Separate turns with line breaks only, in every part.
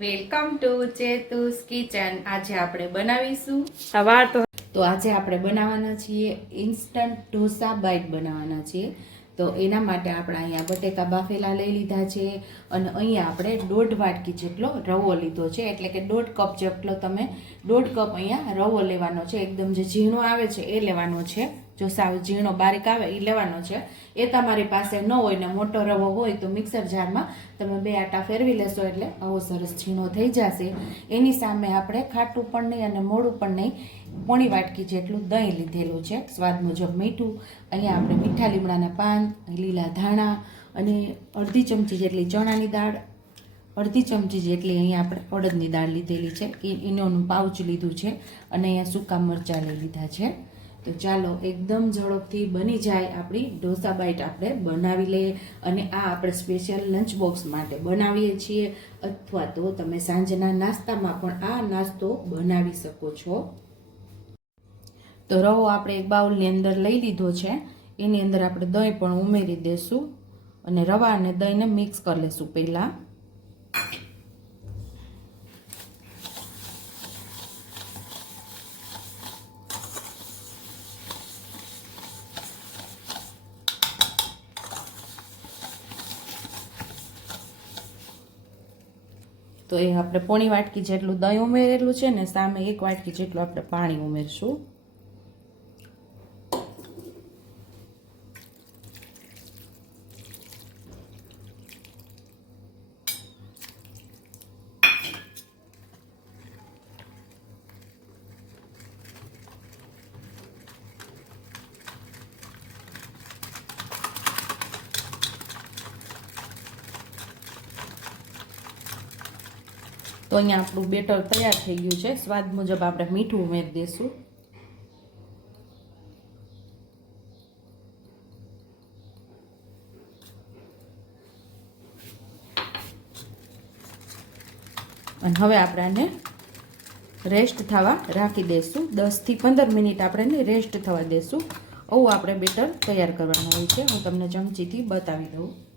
Welcome to ચેતુસ kitchen. આજે આપણે બનાવીશું. સવાર તો તો આજે આપણે બનાવવાના છીએ ઇન્સ્ટન્ટ ઢોસા બાઈટ બનાવવાના છીએ. તો એના માટે આપણે અહીંયા બટેકા બાફેલા લઈ લીધા છે અને અહીંયા આપણે દોઢ વાટકી જેટલો રવો લીધો છે. એટલે કે દોઢ કપ જેટલો તમે દોઢ કપ અહીંયા રવો લેવાનો છે. એકદમ જે ઝીણો આવે છે એ લેવાનો છે. જો સાવ ઝીણો બારીક આવે એ લેવાનો છે. એ તમારી પાસે ન હોય ને મોટો રવો હોય તો મિક્સર જારમાં તમે બે આટા ફેરવી લેશો એટલે આવો સરસ ઝીણો થઈ જશે. એની સામે આપણે ખાટું પણ નહીં અને મોડું પણ નહીં, પોણી વાટકી જેટલું દહીં લીધેલું છે. સ્વાદ મુજબ મીઠું, અહીંયા આપણે મીઠા લીમડાના પાન, લીલા ધાણા અને અડધી ચમચી જેટલી ચણાની દાળ, અડધી ચમચી જેટલી અહીંયા આપણે અડદની દાળ લીધેલી છે. એ ઈનોનું પાઉચ લીધું છે અને અહીંયા સૂકા મરચાં લઈ લીધા છે. તો ચાલો એકદમ ઝડપથી બની જાય આપણી ઢોસા બાઈટ આપણે બનાવી લઈએ અને આ આપણે સ્પેશિયલ લંચ બોક્સ માટે બનાવીએ છીએ. અથવા તો તમે સાંજના નાસ્તામાં પણ આ નાસ્તો બનાવી શકો છો. તો રવો આપણે એક બાઉલની અંદર લઈ લીધો છે. એની અંદર આપણે દહીં પણ ઉમેરી દઈશું અને રવા અને દહીંને મિક્સ કરી લઈશું પહેલાં. તો એ આપણે પોણી વાટકી જેટલું દહીં ઉમેરેલું છે ને સામે એક વાટકી જેટલું આપણે પાણી ઉમેરશું. તો અહીંયા આપણું બેટર તૈયાર થઈ ગયું છે. સ્વાદ મુજબ આપણે મીઠું ઉમેરી દઈશું. અને હવે આપણે આને રેસ્ટ થવા રાખી દઈશું. દસથી પંદર મિનિટ આપણે એને રેસ્ટ થવા દઈશું. આવું આપણે બેટર તૈયાર કરવાનું હોય છે. હું તમને ચમચીથી બતાવી દઉં.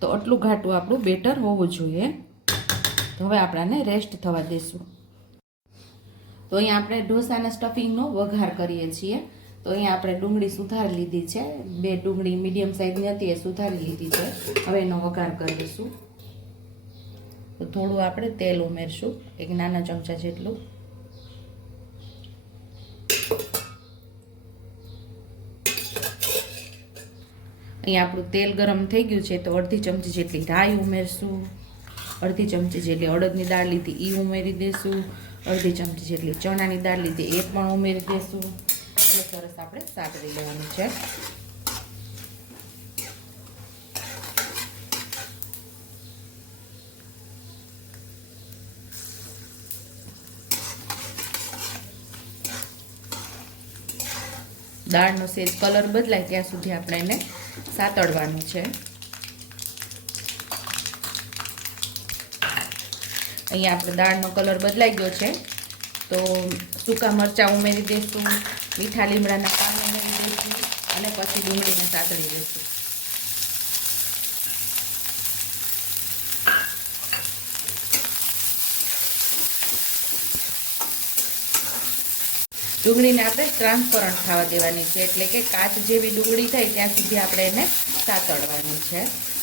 તો આટલું ઘાટું આપણું બેટર હોવું જોઈએ. તો હવે આપણાને રેસ્ટ થવા દઈશું તો અહીંયા આપણે ઢોસાના સ્ટફિંગનો વઘાર કરીએ છીએ. તો અહીંયા આપણે ડુંગળી સુધારી લીધી છે. બે ડુંગળી મીડિયમ સાઇઝની હતી, એ સુધારી લીધી છે. હવે એનો વઘાર કરીશું તો થોડું આપણે તેલ ઉમેરશું. એક નાના ચમચા જેટલું. અહીંયા આપણું તેલ ગરમ થઈ ગયું છે તો અડધી ચમચી જેટલી રાઈ ઉમેરશું. અડધી ચમચી જેટલી અડદની દાળ લીધી એ ઉમેરી દઈશું અડધી ચમચી જેટલી ચણાની દાળ લીધી, એ પણ ઉમેરી દઈશું એટલે સરસ આપણે સાતરી લેવાનું છે. દાળનો સેજ કલર બદલાય ત્યાં સુધી આપણે એને સાતડવાનું છે. અહીંયા આપણે દાળનો કલર બદલાઈ ગયો છે. તો સૂકા મરચાં ઉમેરી દઈશું મીઠા લીમડાના પાન ઉમેરી દઈશું અને પછી ડુંગળીને સાતળી દઈશું ડુંગળીને આપણે ટ્રાન્સપરન્ટ થવા દેવાની છે. એટલે કે કાચ જેવી ડુંગળી થાય ત્યાં સુધી આપણે એને સાતળવાની છે.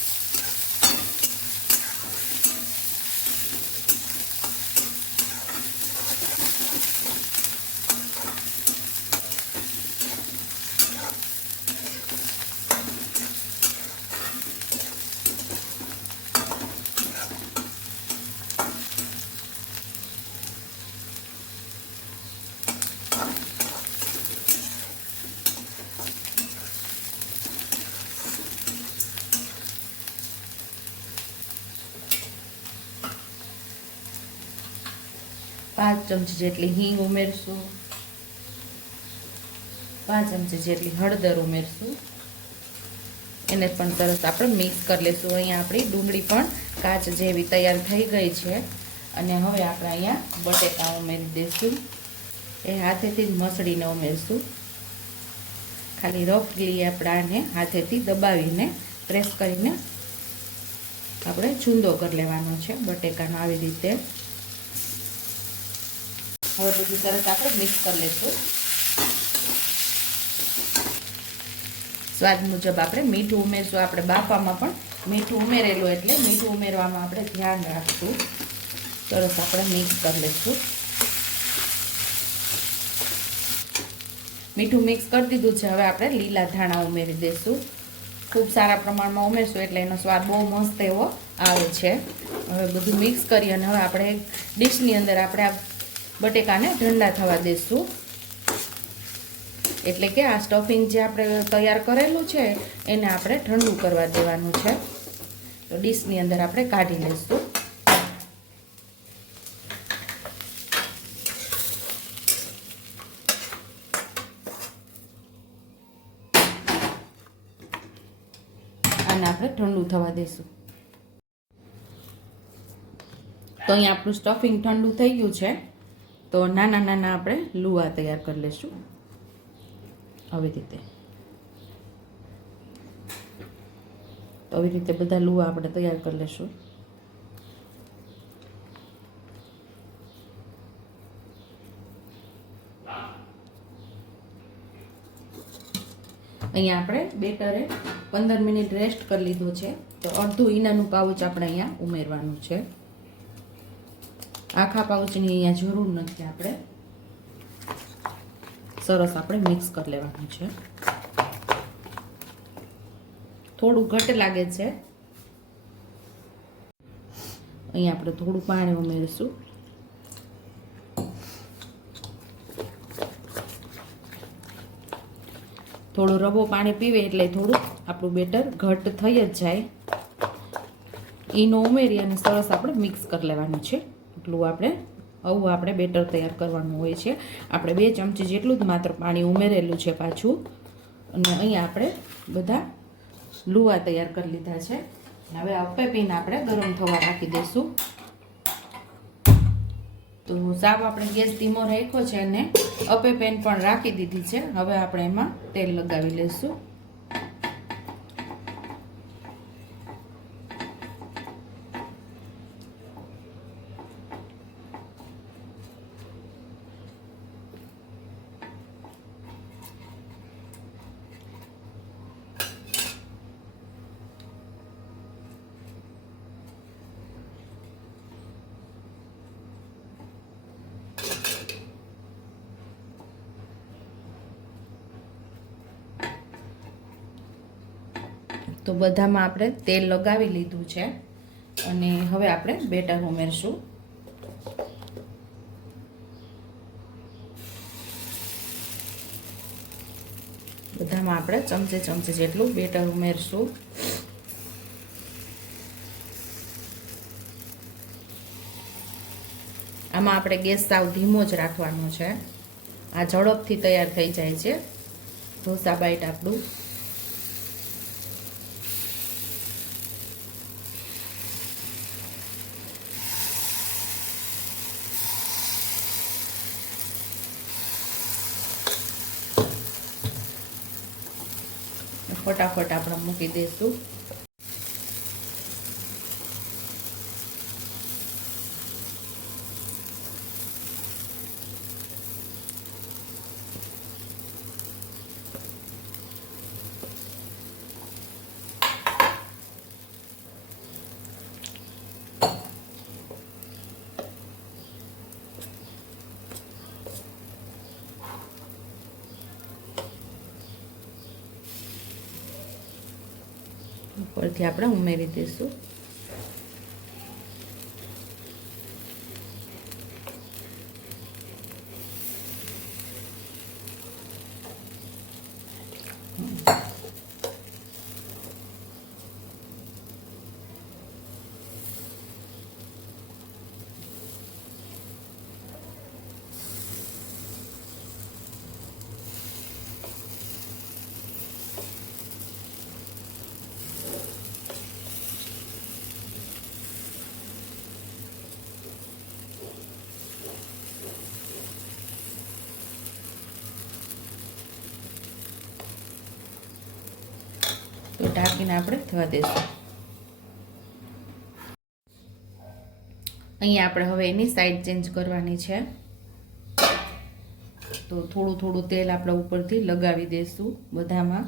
પાંચ ચમચી જેટલી હિંગ ઉમેરશું. પાંચ ચમચી જેટલી હળદર ઉમેરશું. એને પણ તરસ આપણે મિક્સ કરી લઈશું અહીંયા આપણી ડુંગળી પણ કાચ જેવી તૈયાર થઈ ગઈ છે. અને હવે આપણે અહીંયા બટેકા ઉમેરી દઈશું એ હાથેથી જ મસળીને ઉમેરશું. ખાલી રફલી આપણે આને હાથેથી દબાવીને પ્રેસ કરીને આપણે છૂંદો કરી લેવાનો છે. બટેકાનો આવી રીતે હવે બધું સરસ આપણે મિક્સ કરી લઈશું સ્વાદ મુજબ આપણે મીઠું ઉમેરશું. આપણે બાફામાં પણ મીઠું ઉમેરેલું એટલે મીઠું ઉમેરવામાં આપણે ધ્યાન રાખશું. સરસ આપણે મિક્સ કરી લઈશું મીઠું મિક્સ કરી દીધું છે. હવે આપણે લીલા ધાણા ઉમેરી દઈશું ખૂબ સારા પ્રમાણમાં ઉમેરશું એટલે એનો સ્વાદ બહુ મસ્ત એવો આવે છે. હવે બધું મિક્સ કરી અને હવે આપણે ડીશની અંદર આપણે આ બટેકાને ઠંડા થવા દઈશું એટલે કે આ સ્ટફિંગ જે આપણે તૈયાર કરેલું છે, એને આપણે ઠંડુ કરવા દેવાનું છે. તો ડીશની અંદર આપણે કાઢી લઈશું આને આપણે ઠંડુ થવા દઈશું તો અહીંયા આપણું સ્ટફિંગ ઠંડુ થઈ ગયું છે. તો નાના નાના આપણે લુવા તૈયાર કરી લઈશું આવી રીતે. તો આવી રીતે બધા લુવા આપણે તૈયાર કરી લઈશું અહીંયા આપણે બેટરે પંદર મિનિટ રેસ્ટ કરી લીધો છે. તો અડધું ઈનાનું પાઉચ આપણે અહીંયા ઉમેરવાનું છે. આખા પાઉચની અહીંયા જરૂર નથી આપણે. સરસ આપણે મિક્સ કરી લેવાનું છે. થોડું ઘટ લાગે છે. અહીંયા આપણે થોડું પાણી ઉમેરીશું. થોડું રવો પાણી પીવે એટલે થોડું આપણું બેટર ઘટ થઈ જ જાય. એનો ઉમેરી અને સરસ આપણે મિક્સ કરી લેવાનું છે. એટલું આપણે આવું આપણે બેટર તૈયાર કરવાનું હોય છે. આપણે બે ચમચી જેટલું જ માત્ર પાણી ઉમેરેલું છે પાછું. અને અહીંયા આપણે બધા લુવા તૈયાર કરી લીધા છે. હવે અપે પીને આપણે ગરમ થવા રાખી દઈશું તો સાવ આપણે ગેસ ધીમો રાખ્યો છે અને અપે પેન પણ રાખી દીધી છે. હવે આપણે એમાં તેલ લગાવી લઈશું તો બધામાં આપણે તેલ લગાવી લીધું છે. અને હવે આપણે બેટર ઉમેરશું. બધામાં આપણે ચમચે ચમચે જેટલું બેટર ઉમેરશું. આમાં આપણે ગેસ સાવ ધીમો જ રાખવાનો છે. આ ઝડપથી તૈયાર થઈ જાય છે. ઢોસા બાઈટ આપણું ફટાફટ આપણે મૂકી દઈશું. ઉપરથી આપણે ઉમેરી દઈશું. તો ઢાંકીને આપણે થવા દેશું. અહીંયા આપણે હવે એની સાઈડ ચેન્જ કરવાની છે. તો થોડું થોડું તેલ આપણે ઉપરથી લગાવી દઈશું બધામાં.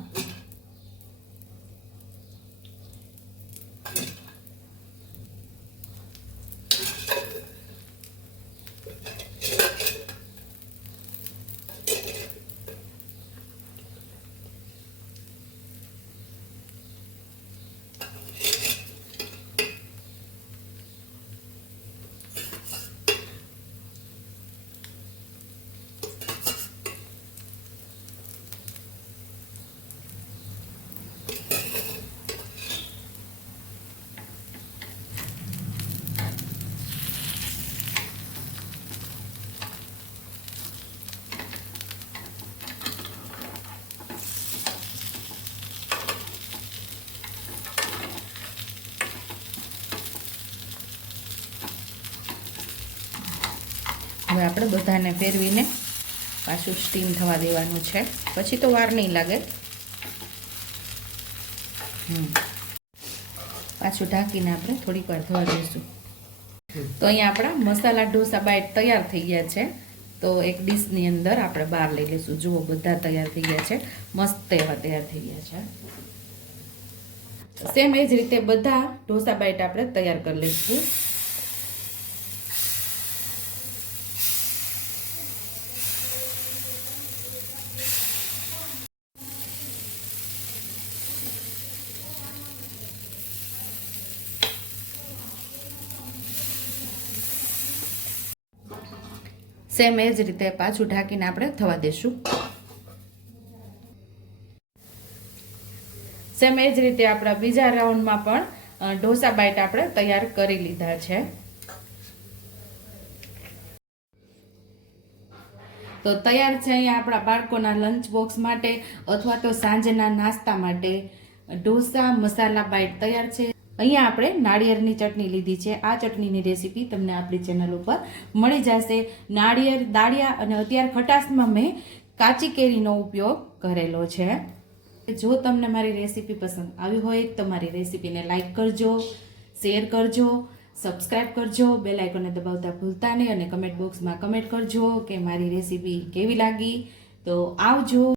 હવે આપણે બધાને ફેરવીને પાછું સ્ટીમ થવા દેવાનું છે. પછી તો વાર નહીં લાગે. પાછું ઢાંકીને આપણે થોડીક વાર ધોવા દઈશું. તો અહીંયા આપણા મસાલા ઢોસા બાઈટ તૈયાર થઈ ગયા છે. તો એક ડીશની અંદર આપણે બહાર લઈ લઈશું. જુઓ, બધા તૈયાર થઈ ગયા છે. મસ્ત એવા તૈયાર થઈ ગયા છે. સેમ એ જ રીતે બધા ઢોસા બાઈટ આપણે તૈયાર કરી લઈશું. સેમ એ જ રીતે પાછું ઢાંકીને આપણે થવા દેશું. સેમ એ જ રીતે આપણા બીજા રાઉન્ડમાં પણ ઢોસા બાઇટ આપણે તૈયાર કરી લીધા છે. તો તૈયાર છે અહીંયા આપણા બાળકોના લંચ બોક્સ માટે અથવા તો સાંજના નાસ્તા માટે. ઢોસા, મસાલા બાઇટ તૈયાર છે. અહીંયા આપણે નાળિયેરની ચટણી લીધી છે. આ ચટણીની રેસીપી તમને આપણી ચેનલ ઉપર મળી જશે. નાળિયેર, દાળિયા અને અત્યારે ખટાશમાં મેં કાચી કેરીનો ઉપયોગ કરેલો છે. જો તમને મારી રેસીપી પસંદ આવી હોય તો મારી રેસીપીને લાઇક કરજો, શેર કરજો, સબસ્ક્રાઇબ કરજો, બેલ આઇકોને દબાવતા ભૂલતા નહીં અને કમેન્ટ બોક્સમાં કમેન્ટ કરજો કે મારી રેસીપી કેવી લાગી. તો આવજો.